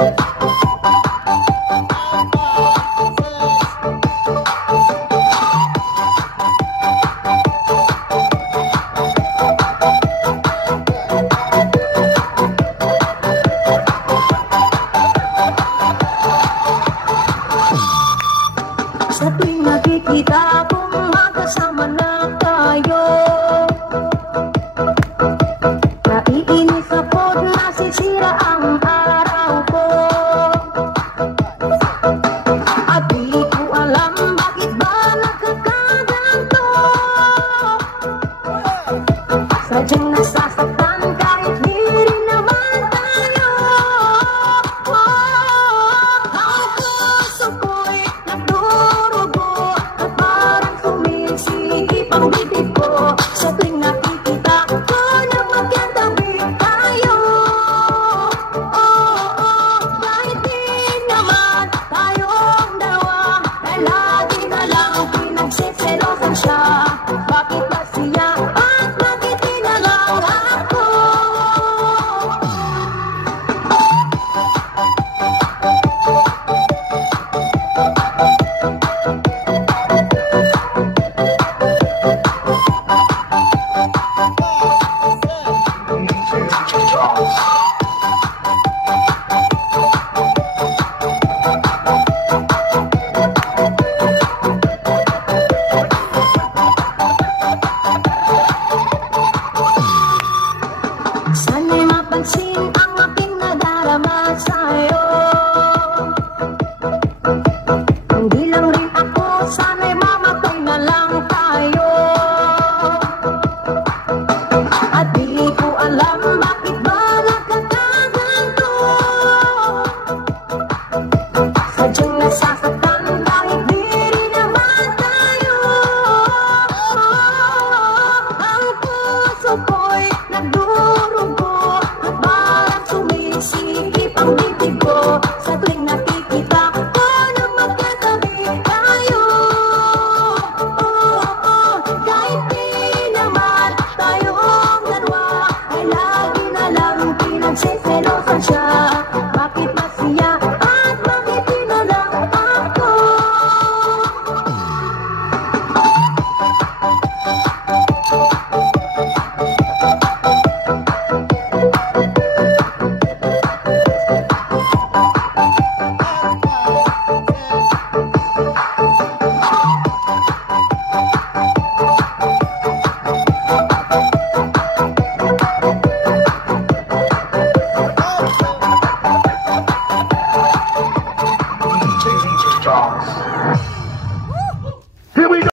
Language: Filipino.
Sa tuwing nakikita kong magkasama na tayo, naiinis ako't nasisira ang araw ko. At di ko alam bakit ba nagkakaganto. Sadyang nasasaktan kahit di rin naman tayo. Ang puso ko'y nagdurugo at parang sumisikip ang bibig ko. Sa tuwing nakikita ko na magkatabi tayo. Kahit di naman tayong dalawa, dahil lagi na lang pinagsiselosan siya. Bakit ba siya at bakit di na lang ako? Sana'y mapansin ang aking nadarama sa'yo. Hindi lang rin ako, sana'y mamatay na lang tayo. At di ko alam bakit ba nagkakaganto. Sadyang nasasaktan kahit di rin naman tayo. Ang puso ko'y nagdurugo at parang sumisikip ang bibig ko. Sa tuwing nakikita ko na magkatabi tayo. Kahit di naman tayong dalawa, ay lagi na lang pinagsiselosan siya. Bakit ba siya at bakit di na lang ako? Strong.